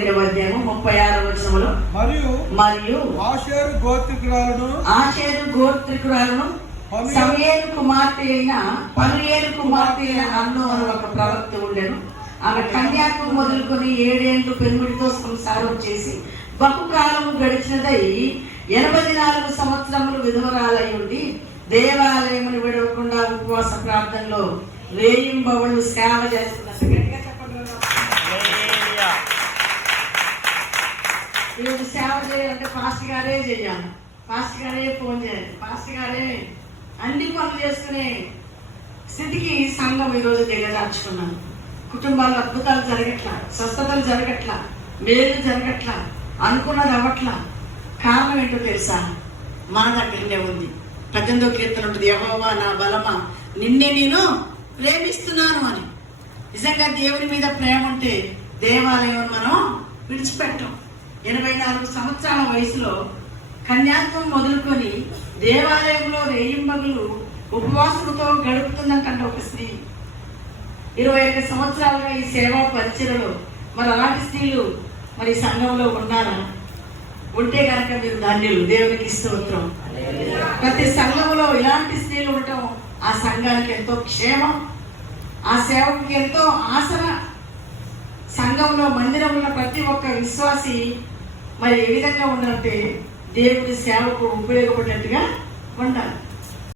22వ అధ్యాయం 36వ వచనంలో మరియు ఆషేరు గోత్రికురాలను సమూయేలు కుమార్తె అయిన అన్ను అని ఒక ప్రవక్త ఉండెను. ఆమె కన్యాకు మొదలుకొని 7 ఏళ్ళు పెనుగుడితో సంసారం చేసి బహుకాలం గడిచినదై 84 సంవత్సరములు విధవరాలై ఉండి దేవాలయమును విడవకుండా ఉపవాస ప్రార్థనలో రేయింబవళ్ళు సేవ చేస్తున్నారు. ఈరోజు సేవ చేయాలంటే పాస్టర్ గారే చేయాలి, పాస్టర్ గారే ఫోన్ చేయాలి, పాస్టర్ గారే అన్ని పనులు చేసుకునే స్థితికి సంఘం ఈరోజు దిగజార్చుకున్నాను. కుటుంబాలు అద్భుతాలు జరగట్లా, స్వస్థతలు జరగట్లా, మేలు జరగట్లా, అనుకున్నది అవ్వట్లా. కారణం ఏంటో తెలుసా? మన దగ్గరనే ఉంది. 18వ కీర్తన ఉంటుంది, యెహోవా నా బలమా నిన్నే నేను ప్రేమిస్తున్నాను అని. నిజంగా దేవుని మీద ప్రేమ ఉంటే దేవాలయం మనం విడిచిపెట్టాం. 84 సంవత్సరాల వయసులో కన్యాత్వం మొదలుకొని దేవాలయంలో రేయింబగులు ఉపవాసంతో గడుపుతుందంటే ఒక స్త్రీ. 21 సంవత్సరాలుగా ఈ సేవా పరిచయలో మరి అలాంటి స్త్రీలు మరి సంఘంలో ఉన్నారా? ఉంటే కనుక మీరు ధన్యులు. దేవునికి స్తోత్రం. ప్రతి సంఘంలో ఇలాంటి స్త్రీలు ఉండటం ఆ సంఘానికి ఎంతో క్షేమం, ఆ సేవకు ఎంతో ఆసన. సంఘంలో మందిరంలో ప్రతి ఒక్క విశ్వాసి మరి ఏ విధంగా ఉండాలంటే దేవుని సేవకు ఉపయోగపడినట్టుగా ఉండాలి.